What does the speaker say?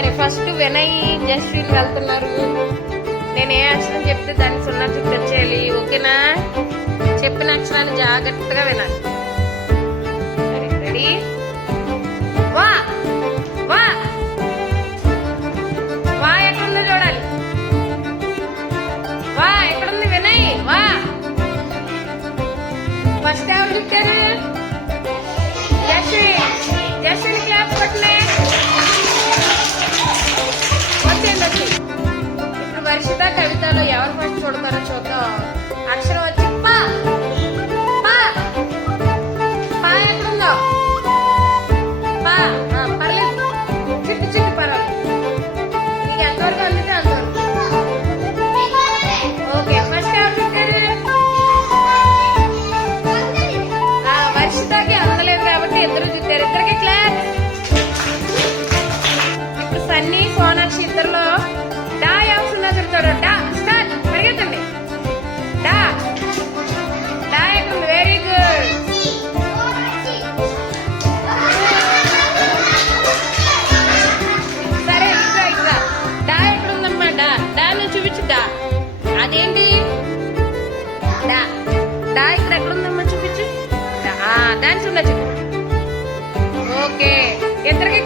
సరే ఫస్ట్ వినయ్ జస్విన్ వెళ్తున్నారు. నేను ఏ అక్షరం చెప్తే దాన్ని 0 చుట్టూ వచ్చేయాలి. ఓకేనా? చెప్పిన అక్షరాలు జాగ్రత్తగా వినాలి. సరే రెడీ? వా వా వా ఎక్కడుందో చూడాలి. వా ఎక్కడుంది వినయ్? వా ఫస్ట్ ఎవరు చెప్పారు? జస్విన్. జస్విన్ క్లాప్ కొట్టలే. వచ్చేయండి. ఇప్పుడు వర్షిత కవితలో ఎవరు ఫస్ట్ చూడతారో చూద్దాం. అక్షరం వచ్చి పా. పా పా ఎక్కడుందో? పా పర్లేదు, చిట్టు చిట్టు పర్వాలేదు. నీకు ఎంతవరకు అందుకే అంతవరకు. ఓకే ఫస్ట్ ఎవరు చెప్పారు? వర్షితకి అందలేదు కాబట్టి ఇద్దరు చూస్తారు. ఇద్దరికి క్లాప్. ఇప్పుడు సన్నీ సోనాక్షి ఇద్దరులో డా ఆప్షన్ చదువుతాడు. డా స్టార్ట్. పరిగెత్తండి. డా డా ఎక్కడ? Very good. సరే ఇంకా ఇంకా డా ఎక్కడ ఉందమ్మా? డా డా నువ్వు చూపించు. డా అదేంటి? డా డా ఇక్కడ ఎక్కడ ఉందమ్మా? చూపించు. దాని చూడ చూపించు. ఓకే ఇద్దరికి